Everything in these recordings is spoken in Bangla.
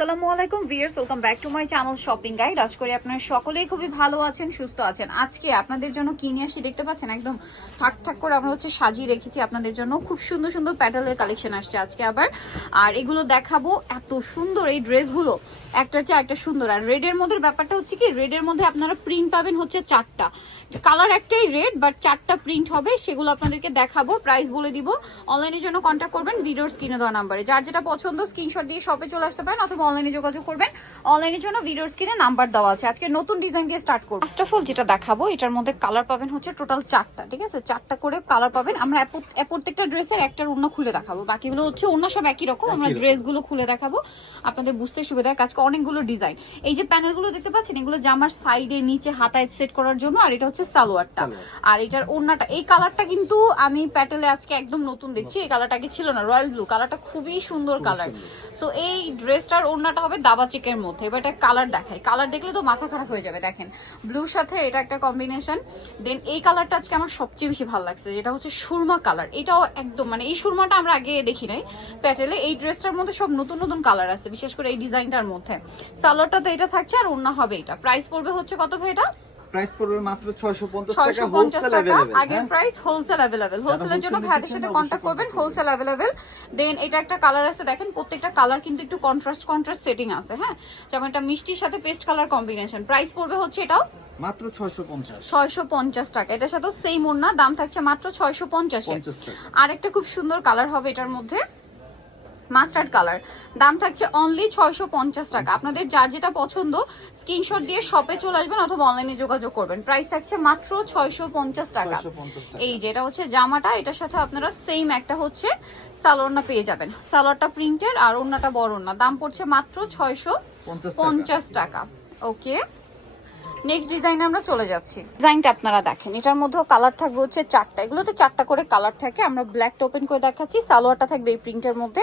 আসসালামু আলাইকুম viewers welcome back to my channel shopping guide. আজ করে আপনারা সকলেই খুবই ভালো আছেন, সুস্থ আছেন। আজকে আপনাদের জন্য কিনে আসি দেখতে পাচ্ছেন? একদম থাক থাক করে আমরা হচ্ছে সাজিয়ে রেখেছি আপনাদের জন্য। খুব সুন্দর সুন্দর প্যাটেলের কালেকশন আসছে আজকে আবার। আর এগুলো দেখাবো এত সুন্দর এই ড্রেসগুলো। একটার চেয়ে একটা সুন্দর। আর রেডের মধ্যে ব্যাপারটা হচ্ছে কি, রেডের মধ্যে আপনারা প্রিন্ট পাবেন হচ্ছে চারটা। কালার একটাই রেড বাট চারটা প্রিন্ট হবে সেগুলো আপনাদেরকে দেখাবো প্রাইস বলে দিব। অনলাইনের জন্য কন্ট্যাক্ট করবেন ভিডিওর স্ক্রিনে দেওয়া নাম্বারে যার যেটা পছন্দ স্ক্রিনশট দিয়ে শপে চলে আসতে পারেন অথবা অনলাইনে যোগাযোগ করবেন। অনলাইনের জন্য ভিডিওর স্ক্রিনে নাম্বার দেওয়া আছে। আজকে নতুন ডিজাইন দিয়ে স্টার্ট করব। ফার্স্ট অফ অল যেটা দেখাবো এটার মধ্যে কালার পাবেন হচ্ছে টোটাল চারটা ঠিক আছে? চারটা করে কালার পাবেন। আমরা প্রত্যেকটা ড্রেসের একটার অন্য খুলে দেখাবো। বাকিগুলো হচ্ছে অন্য সব একই রকম আমরা ড্রেসগুলো খুলে দেখাবো। আপনাদের বুঝতে সুবিধা হয় আজকে অনেকগুলো ডিজাইন এই যে প্যানেলগুলো দেখতে পাচ্ছেন এগুলো জামার সাইডে নিচে হাতায় সেট করার জন্য আর এটা হচ্ছে সালোয়ারটা। আর এটার ওড়নাটা এই কালারটা কিন্তু আমি প্যাটেলে আজকে একদম নতুন দেখছি। এই কালারটা আগে ছিল না রয়্যাল ব্লু। কালারটা খুবই সুন্দর কালার। সো এই ড্রেসটার ওড়নাটা হবে দাবা চেকের মধ্যে। এবার এটা কালার দেখায় কালার দেখলে তো মাথা খারাপ হয়ে যাবে দেখেন। ব্লুর সাথে এটা একটা কম্বিনেশন দেন এই কালারটা আজকে আমার সবচেয়ে বেশি ভালো লাগছে যেটা হচ্ছে সুরমা কালার। এটাও একদম মানে এই সুরমাটা আমরা আগে দেখি নাই প্যাটেলে। এই ড্রেসটার মধ্যে সব নতুন নতুন কালার আছে বিশেষ করে এই ডিজাইনটার মধ্যে। সালোয়ারটা তো এটা থাকছে আর ওড়না হবে এটা। প্রাইস পড়বে হচ্ছে কত ভাই এটা প্রাইস পড়বে মাত্র 650 টাকা ছয়শো পঞ্চাশ হোলসেল টাকা अवेलेबल আগের প্রাইস হোলসেল অ্যাভেলেবেল হোলসেলের জন্য wholesale ভাইদের নিতে সাথে চান কন্ট্যাক্ট অবশ্যই করবেন contact হোলসেল অ্যাভেলেবেল দেন এটা একটা কালার আছে দেখেন প্রত্যেকটা কালার কিন্তু একটু কন্ট্রাস্ট কন্ট্রাস্ট সেটিং আছে হ্যাঁ যেমন এটা মিষ্টির সাথে পেস্ট কালার কম্বিনেশন প্রাইস পড়বে হচ্ছে এটাও মাত্র 650 ছয়শো পঞ্চাশ টাকা এটার সাথে সেম ওড়না দাম থাকছে মাত্র ছয়শো পঞ্চাশে 50 টাকা আরেকটা খুব সুন্দর কালার হবে এটার মধ্যে Mustard colour. দাম থাকছে অনলি ছয়শো পঞ্চাশ টাকা। আপনাদের যার যেটা পছন্দ স্ক্রিনশট দিয়ে শপে চলে আসবেন অথবা অনলাইনে যোগাযোগ করবেন। প্রাইস থাকছে মাত্র ছয়শো পঞ্চাশ টাকা। এই যে এটা হচ্ছে জামাটা এটার সাথে আপনারা সেম একটা হচ্ছে সালোয়ারটা পেয়ে যাবেন। সালোয়ারটা প্রিন্টের আর ওড়নাটা বড় না দাম পড়ছে মাত্র ছয়শো পঞ্চাশ টাকা। ওকে নেক্সট ডিজাইনে আমরা চলে যাচ্ছি। ডিজাইনটা আপনারা দেখেন। এটার মধ্যেও কালার থাকবে হচ্ছে চারটা। এগুলোতে চারটা করে কালার থাকে। আমরা ব্ল্যাকটা ওপেন করে দেখাচ্ছি। সালোয়ারটা থাকবে এই প্রিন্টের মধ্যে।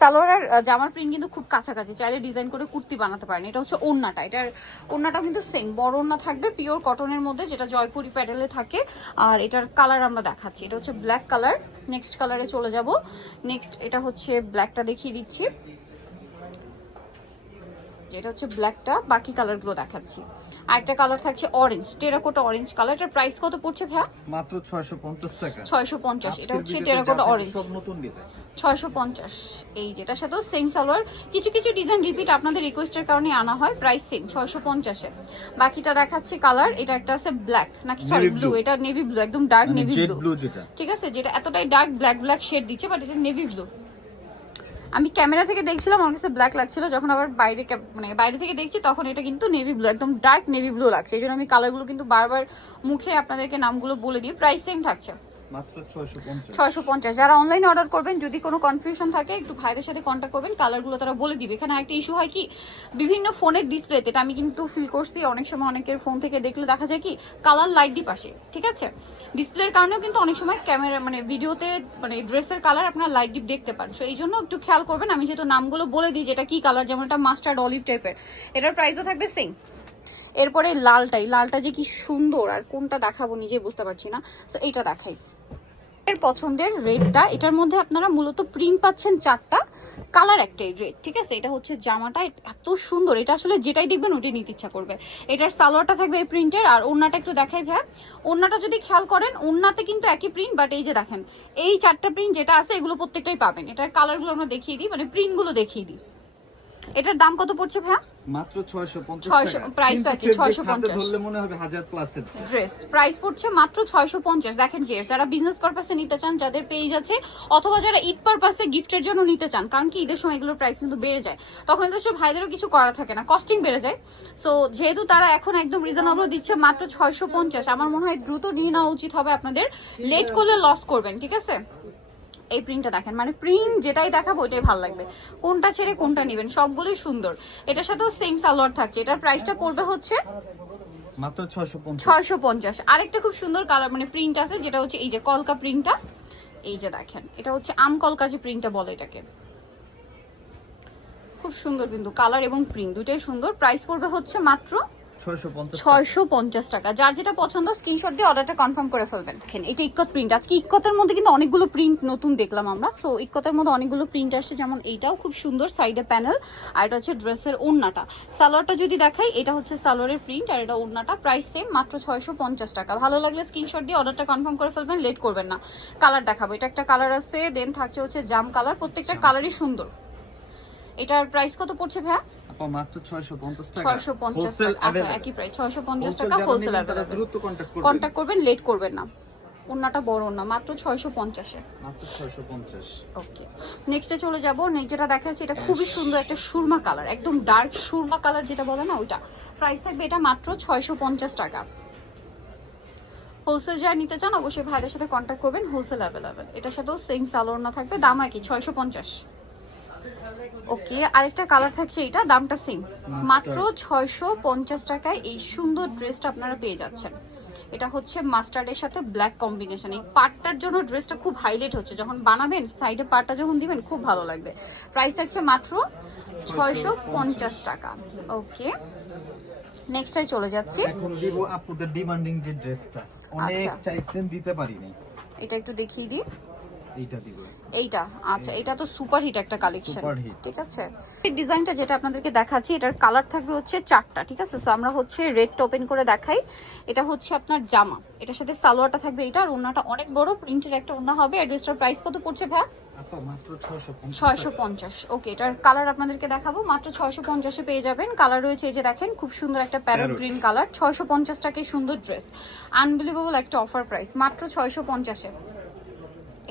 সালোয়ার আর জামার প্রিন্ট কিন্তু খুব কাছাকাছি। চাইলে ডিজাইন করে কুর্তি বানাতে পারেন। এটা হচ্ছে ওড়নাটা। এটার ওড়নাটা কিন্তু সেম বড় ওড়না থাকবে পিওর কটনের মধ্যে, যেটা জয়পুরি প্যাডেলে থাকে। আর এটার কালার আমরা দেখাচ্ছি। এটা হচ্ছে ব্ল্যাক কালার নেক্সট কালারে চলে যাব। নেক্সট এটা হচ্ছে ব্ল্যাকটা দেখিয়ে দিচ্ছি। যেটা হচ্ছে ব্ল্যাকটা বাকি কালারগুলো দেখাচ্ছি। আরেকটা কালার থাকছে অরেঞ্জ টেরাকোটা অরেঞ্জ কালারটার প্রাইস কত পড়ছে ভাইয়া? মাত্র 650 টাকা। ছয়শো পঞ্চাশ এটা হচ্ছে টেরাকোটা অরেঞ্জ সব নতুন ডিজাইন ছয়শো পঞ্চাশ এই যেটার সাথেও সেম সালোয়ার কিছু কিছু ডিজাইন রিপিট আপনাদের রিকোয়েস্টের কারণে আনা হয় প্রাইস সেম ছয়শো পঞ্চাশে। বাকিটা দেখাচ্ছে কালার এটা একটা আছে ব্ল্যাক নাকি সরি ব্লু এটা নেভি ব্লু একদম ডার্ক নেভি ব্লু ব্লু ঠিক আছে যেটা এতটাই ডার্ক ব্ল্যাক ব্ল্যাক শেড দিচ্ছে বাট এটা নেভি ব্লু আমি ক্যামেরা থেকে দেখছিলাম, আমার কাছে ব্ল্যাক লাগছিল, যখন আবার বাইরে মানে বাইরে থেকে দেখছি, তখন এটা কিন্তু নেভি ব্লু একদম ডার্ক নেভি ব্লু লাগছে। এই জন্য আমি কালারগুলো কিন্তু বারবার মুখে আপনাদেরকে নামগুলো বলে দিই প্রাইস সেম থাকছে। মাত্র 650 ছয়শো পঞ্চাশ। যারা অনলাইনে অর্ডার করবেন, যদি কোনো কনফিউশন থাকে, একটু ভাইদের সাথে কন্ট্যাক্ট করবেন কালারগুলো তারা বলে দিবে। এখানে একটা ইস্যু হয় কি, বিভিন্ন ফোনের ডিসপ্লেতে আমি কিন্তু ফিল করছি, অনেক সময় অনেকের ফোন থেকে দেখলে দেখা যায় কি কালার লাইট আসে, ঠিক আছে? ডিসপ্লের কারণেও কিন্তু অনেক সময় ক্যামেরা মানে ভিডিওতে মানে ড্রেসের কালার আপনারা লাইট ডিপ দেখতে পান। সো এই জন্য একটু খেয়াল করবেন, আমি যেহেতু নামগুলো বলে দিই, যেটা কি কালার যেমন এটা মাস্টার্ড অলিভ টাইপের এটার প্রাইসও থাকবে সেম এরপরে লালটাই লালটা যে কি সুন্দর, আর কোনটা দেখাবো নিজে বুঝতে পারছি না। সো এইটা দেখাই। এর পছন্দের রেডটা, এটার মধ্যে আপনারা মূলত প্রিন্ট পাচ্ছেন চারটা কালার একটাই রেড, ঠিক আছে? এটা হচ্ছে জামাটা এত সুন্দর। এটা আসলে যেটাই দেখবেন ওটাই নিতে ইচ্ছা করবে। এটার সালোয়ারটা থাকবে এই প্রিন্টের, আর ওড়নাটা একটু দেখাই ভাই ওড়নাটা যদি খেয়াল করেন, ওড়নাতে কিন্তু একই প্রিন্ট, বাট এই যে দেখেন, এই চারটা প্রিন্ট যেটা আছে, এগুলো প্রত্যেকটাই পাবেন। এটার কালারগুলো আমরা দেখিয়ে দিই মানে প্রিন্টগুলো দেখিয়ে দিই। এটার দাম কত পড়ছে ভাই মাত্র 650 600 টাকা। price তো fabric 650 ধরলে মনে হবে 1000 প্লাস এর। ড্রেস প্রাইস পড়ছে মাত্র ছয়শো পঞ্চাশ। দেখেন গিয়ে যারা বিজনেস পারপাসে নিতে চান যাদের পেজ আছে অথবা যারা ঈদ পারপাসে গিফটের জন্য নিতে চান কারণ কি ঈদের সময় এগুলোর প্রাইস কিন্তু বেড়ে যায় তখন কিন্তু সব ভাইদেরও কিছু করা থাকে না কস্টিং বেড়ে যায়। সো যেহেতু তারা এখন একদম রিজনেবল দিচ্ছে মাত্র ছয়শো পঞ্চাশ আমার মনে হয় দ্রুত নিয়ে নেওয়া উচিত হবে আপনাদের লেট করলে লস করবেন ঠিক আছে? এই প্রিন্টটা দেখেন। মানে প্রিন্ট যেটাই দেখাবো ওইটাই ভালো লাগবে। কোনটা ছেড়ে কোনটা নেবেন সবগুলোই সুন্দর। এটার সাথেও সেম সালোয়ার থাকছে। এটার প্রাইসটা পড়বে হচ্ছে মাত্র 650 ছয়শো পঞ্চাশ। আরেকটা খুব সুন্দর কালার মানে প্রিন্ট আছে যেটা হচ্ছে এই যে কলকা প্রিন্টটা এই যে দেখেন এটা হচ্ছে আম কলকা যে প্রিন্টটা বলে এটাকে। খুব সুন্দর কিন্তু কালার এবং প্রিন্ট দুটাই সুন্দর। প্রাইস পড়বে হচ্ছে মাত্র ছয়শো পঞ্চাশ টাকা। যার যেটা পছন্দ দিয়ে অর্ডারটা কনফার্ম করে ফেলবেন। দেখেন, এটা প্রিন্ট মধ্যে কিন্তু অনেকগুলো প্রিন্ট নতুন দেখলাম আমরা। সো মধ্যে অনেকগুলো প্রিন্ট যেমন এইটাও খুব সুন্দর সাইডে প্যানেল আর এটা হচ্ছে ড্রেসের ওড়নাটা। সালোয়ারটা যদি দেখাই, এটা হচ্ছে সালোয়ারের প্রিন্ট আর এটা ওড়নাটা প্রাইস সেম মাত্র ছয়শো পঞ্চাশ টাকা। ভালো লাগলে দিয়ে অর্ডারটা কনফার্ম করে ফেলবেন লেট করবেন না। কালার দেখাবো। এটা একটা কালার আছে দেন থাকছে হচ্ছে জাম কালার প্রত্যেকটা কালারই সুন্দর। এটার প্রাইস কত পড়ছে ভাইয়া? মাত্র ছয়শো পঞ্চাশ টাকা? ছয়শো পঞ্চাশ Wholesale টাকা। আচ্ছা একই প্রাইস ছয়শো পঞ্চাশ Wholesale টাকা যারা হোলসেল দ্রুত কন্ট্যাক্ট করবেন। লেট করবেন না। ওনাটা বড় না মাত্র ছয়শো পঞ্চাশে। মাত্র ছয়শো পঞ্চাশ। ওকে নেক্সটে চলে যাব। নেক্সট যেটা দেখাচ্ছি এটা খুবই সুন্দর একটা সুরমা কালার একদম ডার্ক সুরমা কালার যেটা বলে না ওইটা। প্রাইস থাকবে এটা মাত্র ছয়শো পঞ্চাশ টাকা। হোলসেল যারা নিতে চান অবশ্যই ভাইদের সাথে কন্ট্যাক্ট করবেন হোলসেল অ্যাভেলেবেল এটার সাথেও সেম সালোয়ার না থাকবে দাম একই ছয়শো পঞ্চাশ। ওকে আরেকটা কালার থাকছে এটা দামটা সেম মাত্র ছয়শো পঞ্চাশ টাকায় এই সুন্দর ড্রেসটা আপনারা পেয়ে যাচ্ছেন। এটা হচ্ছে মাস্টার্ডের সাথে ব্ল্যাক কম্বিনেশন এই পাটটার জন্য ড্রেসটা খুব হাইলাইট হচ্ছে। যখন বানাবেন সাইডে পাটটা যখন দিবেন খুব ভালো লাগবে। প্রাইস থাকছে মাত্র ছয়শো পঞ্চাশ টাকা। ওকে নেক্সটাই চলে যাচ্ছি। এখন দিব আপুদের ডিমান্ডিং যে ড্রেসটা অনেক আচ্ছা। চাইছেন দিতে পারিনি। এটা একটু দেখিয়ে দিই। এইটা দিব। এইটা আচ্ছা এটা তো সুপার হিট একটা কালেকশন। ঠিক আছে? এই ডিজাইনটা যেটা আপনাদেরকে দেখাচ্ছি এটার কালার থাকবে হচ্ছে চারটা ঠিক আছে? সো আমরা হচ্ছে রেড ওপেন করে দেখাই। এটা হচ্ছে আপনার জামা এটার সাথে সালোয়ারটা থাকবে এটা আর ওড়নাটা অনেক বড় প্রিন্টের একটা ওড়না হবে। অ্যাড্রেসটার প্রাইস কত পড়ছে ভাই ছয়শো পঞ্চাশ ওকে এটার কালার আপনাদেরকে দেখাবো। মাত্র ছয়শো পঞ্চাশে পেয়ে যাবেন। কালার রয়েছে এই যে দেখেন খুব সুন্দর একটা প্যারট। গ্রিন কালার ছয়শো পঞ্চাশ টাকায় সুন্দর ড্রেস আনবিলিভেবল একটা অফার প্রাইস মাত্র ছয়শো পঞ্চাশে।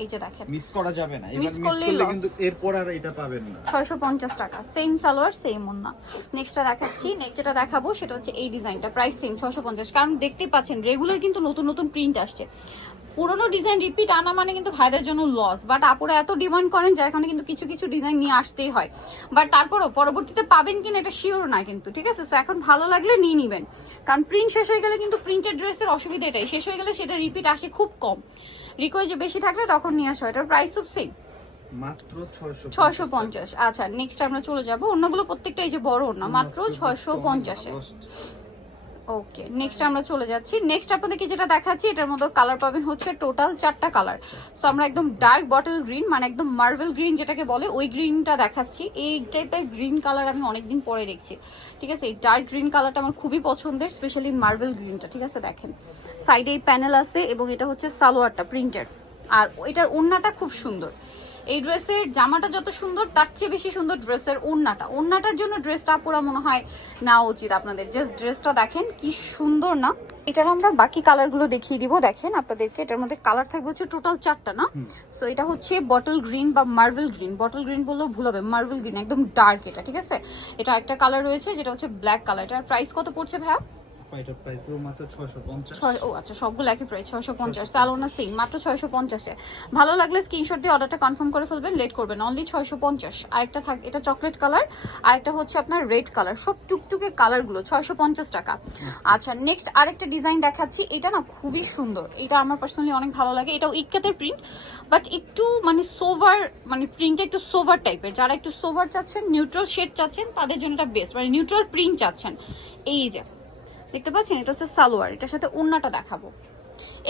এই যে দেখেন। মিস করা যাবে না। মিস করলে। কিন্তু এরপর আর এটা পাবেন না। ছয়শো পঞ্চাশ টাকা। সেম সালোয়ার সেম ওন্না নেক্সটটা দেখাচ্ছি। নেক্সট যেটা দেখাবো সেটা হচ্ছে এই ডিজাইনটা প্রাইস সেম ছয়শো পঞ্চাশ। কারণ দেখতেই পাচ্ছেন রেগুলার কিন্তু নতুন নতুন প্রিন্ট আসছে। পুরোনো ডিজাইন রিপিট আনা মানে কিন্তু ভাইদের জন্য লস বাট আপুরা এত ডিমান্ড করেন যার কারণে কিন্তু কিছু কিছু ডিজাইন নিয়ে আসতেই হয়। বাট তারপরও পরবর্তীতে পাবেন কিনা এটা শিওর না কিন্তু ঠিক আছে? সো এখন ভালো লাগলে নিয়ে নিবেন। কারণ প্রিন্ট শেষ হয়ে গেলে কিন্তু প্রিন্টেড ড্রেসের অসুবিধা এটাই। শেষ হয়ে গেলে সেটা রিপিট আসে খুব কম। রিকোয়েস্ট বেশি থাকলে তখন নিয়ে আসো এটার প্রাইস খুব সেম মাত্র ছয়শো ছয়শো পঞ্চাশ। আচ্ছা নেক্সট আমরা চলে যাব। অন্যগুলো প্রত্যেকটা এই যে বড় না মাত্র ছয়শো পঞ্চাশে। ওকে নেক্সট আমরা চলে যাচ্ছি। নেক্সট আপনাদেরকে যেটা দেখাচ্ছি, এটার মধ্যে কালার পাবেন হচ্ছে টোটাল চারটা কালার সো আমরা একদম ডার্ক বটল গ্রিন মানে একদম মার্বেল গ্রিন যেটাকে বলে, ওই গ্রিনটা দেখাচ্ছি। এই টাইপের গ্রিন কালার আমি অনেকদিন পরে দেখছি। ঠিক আছে, এই ডার্ক গ্রিন কালারটা আমার খুবই পছন্দের স্পেশালি মার্বেল গ্রিনটা ঠিক আছে, দেখেন। সাইডে এই প্যানেল আছে এবং এটা হচ্ছে সালোয়ারটা প্রিন্টেড আর এটার ওড়নাটা খুব সুন্দর। এই ড্রেসের জামাটা যত সুন্দর তার চেয়ে বেশি সুন্দর ড্রেসের ওড়নাটা। ওড়নাটার জন্য ড্রেসটা পুরো মনে হয় নেওয়া উচিত আপনাদের। জাস্ট ড্রেসটা দেখেন কি সুন্দর না? এটার আমরা বাকি কালারগুলো দেখিয়ে দিব দেখেন আপনাদেরকে। এটার মধ্যে কালার থাকবে হচ্ছে টোটাল চারটা না? সো এটা হচ্ছে বটল গ্রিন বা মার্বেল গ্রিন। বটল গ্রিন বললেও ভুল হবে মার্বেল গ্রিন একদম ডার্ক এটা ঠিক আছে? এটা একটা কালার রয়েছে যেটা হচ্ছে ব্ল্যাক কালার। এটার প্রাইস কত পড়ছে ভাইয়া? এটা প্রাইস মাত্র ছয় ও আচ্ছা সবগুলো একই প্রাইস সালোনা মাত্র ভালো লাগলে স্ক্রিনশট দিয়ে অর্ডারটা কনফার্ম করে ফেলবেন লেট করবেন অনলি ছয়শো পঞ্চাশ। আরেকটা থাক এটা চকলেট কালার আরেকটা হচ্ছে আপনার রেড কালার সব টুকটুকে কালারগুলো ছয়শো পঞ্চাশ টাকা। আচ্ছা। নেক্সট আরেকটা ডিজাইন দেখাচ্ছি এটা না খুবই সুন্দর এটা আমার পার্সোনালি অনেক ভালো লাগে এটাও ইক্কাতের প্রিন্ট বাট একটু মানে সোভার মানে প্রিন্টটা একটু সোভার টাইপের যারা একটু সোভার চাচ্ছেন নিউট্রাল শেড চাচ্ছেন তাদের জন্য এটা বেস্ট মানে নিউট্রাল প্রিন্ট চাচ্ছেন। এই যে দেখতে পাচ্ছেন? এটা হচ্ছে সালোয়ার, এটার সাথে ওড়নাটা দেখাবো।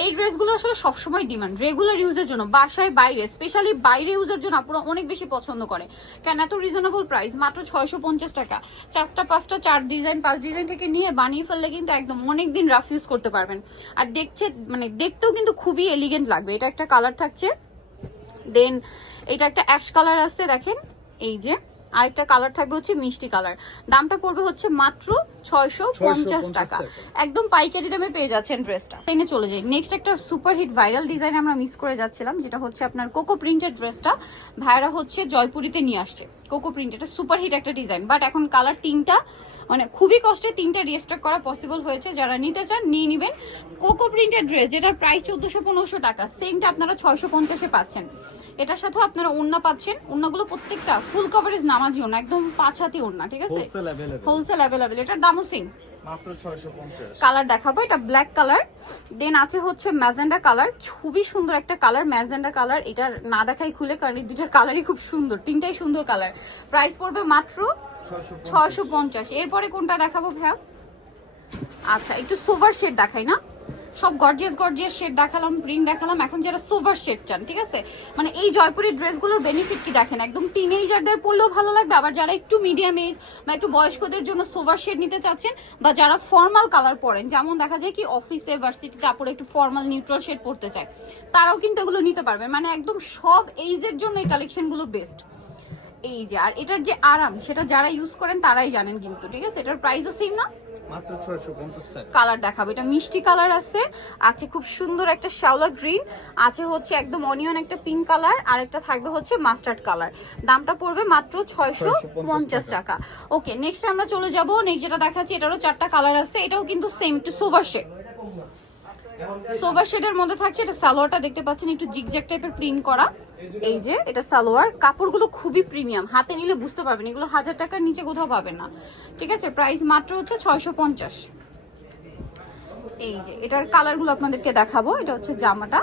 এই ড্রেসগুলো আসলে সবসময় ডিমান্ড। রেগুলার ইউজের জন্য, বাসায় বাইরে, স্পেশালি বাইরে ইউজের জন্য আপনারা অনেক বেশি পছন্দ করে। কেন? এত রিজনেবল প্রাইস, মাত্র ছয়শো পঞ্চাশ টাকা। চারটা, পাঁচটা, চার ডিজাইন, পাঁচ ডিজাইন থেকে নিয়ে বানিয়ে ফেললে কিন্তু একদম অনেক দিন রাফ ইউজ করতে পারবেন। আর দেখছে মানে দেখতেও কিন্তু খুবই এলিগেন্ট লাগবে। এটা একটা কালার থাকছে। দেন এটা একটা অ্যাশ কালার আসছে দেখেন। এই যে, আরেকটা কালার থাকবে হচ্ছে মিষ্টি কালার দামটা পড়বে হচ্ছে মাত্র ছয়শো পঞ্চাশ টাকা। একদম পাইকারি দামে পেয়ে যাচ্ছেন ড্রেসটা। এনে চলে যাই। নেক্সট একটা সুপার হিট ভাইরাল ডিজাইন আমরা মিস করে যাচ্ছিলাম যেটা হচ্ছে আপনার কোকো প্রিন্টের ড্রেসটা। ভাইরা হচ্ছে জয়পুরিতে নিয়ে আসছে কোকো প্রিন্ট এটা সুপার হিট একটা ডিজাইন বাট এখন কালার তিনটা মানে খুবই কষ্টে তিনটা রিস্টক করা পসিবল হয়েছে। যারা নিতে চান নিয়ে নেবেন কোকো প্রিন্টের ড্রেস যেটার প্রাইস চোদ্দোশো পনেরোশো টাকা। সেমটা আপনারা ছয়শো পঞ্চাশে পাচ্ছেন। এটার সাথেও আপনারা ওড়না পাচ্ছেন। ওড়নাগুলো প্রত্যেকটা ফুল কভারেজ নামাজি ওড়না একদম পাঁচ হাতি ওড়না ঠিক আছে? হোলসেল অ্যাভেলেবেল এটার দামও মাত্র পঞ্চাশ। কালার দেখাবো এটা ব্ল্যাক কালার দেন আছে হচ্ছে ম্যাজেন্ডা কালার খুবই সুন্দর একটা কালার ম্যাজেন্ডা কালার এটা না দেখাই খুলে কারণ এই দুটা কালারই খুব সুন্দর তিনটাই সুন্দর কালার প্রাইস পড়বে মাত্র ছয়শো ছয়শো পঞ্চাশ। এরপরে কোনটা দেখাবো ভাইয়া? আচ্ছা একটু সোভার শেড দেখাই না? সব গর্জিয়াস গর্জিয়াস শেড দেখালাম প্রিন্ট দেখালাম, এখন যারা সোভার শেড চান, ঠিক আছে? মানে এই জয়পুরের ড্রেসগুলোর বেনিফিট কি দেখেন? একদম টিনেজারদের পরলেও ভালো লাগবে, আবার যারা একটু মিডিয়াম এজ বা একটু বয়স্কদের জন্য সোভার শেড নিতে চাচ্ছেন বা যারা ফর্মাল কালার পরেন, যেমন দেখা যায় কি অফিসে ভার্সিটিতে তারপরে একটু ফর্মাল নিউট্রাল শেড পরতে চায়, তারাও কিন্তু এগুলো নিতে পারবে। মানে একদম সব এইজের জন্য এই কালেকশনগুলো বেস্ট এই যে, আর এটার যে আরাম, সেটা যারা ইউজ করেন তারাই জানেন কিন্তু, ঠিক আছে? এটার প্রাইসও সেম না। মাত্র টাকা। কালার দেখাবো। এটা মিষ্টি কালার আছে আছে খুব সুন্দর একটা শ্যাওলা গ্রিন আছে হচ্ছে একদম অনিয়ন একটা পিঙ্ক কালার আর একটা থাকবে হচ্ছে মাস্টার্ড কালার। দামটা পড়বে মাত্র ছয়শো পঞ্চাশ টাকা। ওকে নেক্সট আমরা চলে যাব। নেক্সট যেটা দেখাচ্ছি এটারও চারটা কালার আছে এটাও কিন্তু সেম একটু সোভার শেড সোভার শেডের মধ্যে থাকছে এটা সালোয়ারটা, দেখতে পাচ্ছেন একটু জিগজ্যাক টাইপের প্রিন্ট করা। এই যে, এটা সালোয়ার। কাপড়গুলো খুবই প্রিমিয়াম হাতে নিলে বুঝতে পারবেন, এগুলো হাজার টাকার নিচে কোথাও পাবেন না। ঠিক আছে? প্রাইস মাত্র হচ্ছে ছয়শো পঞ্চাশ। এই যে, এটার কালারগুলো আপনাদেরকে দেখাবো। এটা হচ্ছে জামাটা।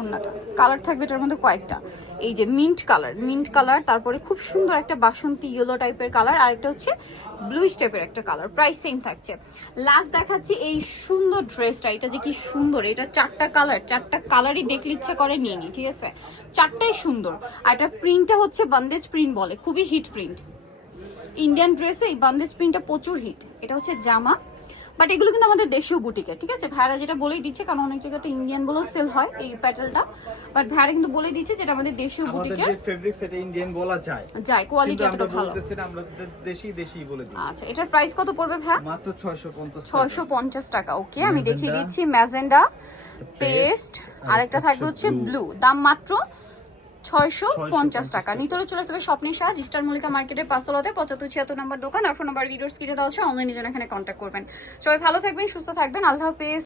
ওন্নাটা কালার থাকবে এটার মধ্যে কয়েকটা। এই যে মিন্ট কালার মিন্ট কালার তারপরে খুব সুন্দর একটা বাসন্তী ইয়েলো টাইপের কালার আর একটা হচ্ছে ব্লু টাইপের একটা কালার প্রাইস সেম থাকছে। লাস্ট দেখাচ্ছি এই সুন্দর ড্রেসটা এটা যে কি সুন্দর, এটা চারটা কালার চারটা কালারই দেখলে ইচ্ছে করে নিয়ে নি, ঠিক আছে? চারটাই সুন্দর। আর এটা প্রিন্টটা হচ্ছে বন্দেজ প্রিন্ট বলে, খুবই হিট প্রিন্ট ইন্ডিয়ান ড্রেসে এই বান্দেজ প্রিন্টটা প্রচুর হিট এটা হচ্ছে জামা বাট এগুলো কিন্তু আমাদের দেশীয় বুটিকে ঠিক আছে? ভাইরা যেটা বলেই দিচ্ছে কারণ অনেক জায়গাতে ইন্ডিয়ান বলেও সেল হয় এই প্যাটেলটা বাট ভাইরা কিন্তু বলেই দিচ্ছে যেটা আমাদের দেশীয় বুটিকে ফেব্রিক সেটা ইন্ডিয়ান বলা যায়। যায় কোয়ালিটি এতটা ভালো। আমরা দেশি দেশি বলে দিই। আচ্ছা এটার প্রাইস কত পড়বে ভাই মাত্র ছয়শো পঞ্চাশ ছয়শো পঞ্চাশ টাকা ওকে আমি দেখিয়ে দিচ্ছি ম্যাজেন্ডা পেস্ট আর একটা থাকবে হচ্ছে ব্লু দাম মাত্র ছয়শো পঞ্চাশ টাকা। নিতরে চলে আসতে হবে স্বপ্নের সাহায্য ইস্টার মল্লিকা মার্কেটের পাঁচতলাতে পঁচাত্তর ছিয়াত্তর নম্বর দোকান আর ফোন নম্বর ভিডিও স্ক্রিনে দেওয়া আছে অনলাইনে জন্য এখানে কন্ট্যাক্ট করবেন। সবাই ভালো থাকবেন সুস্থ থাকবেন আল্লাহ হাফেজ।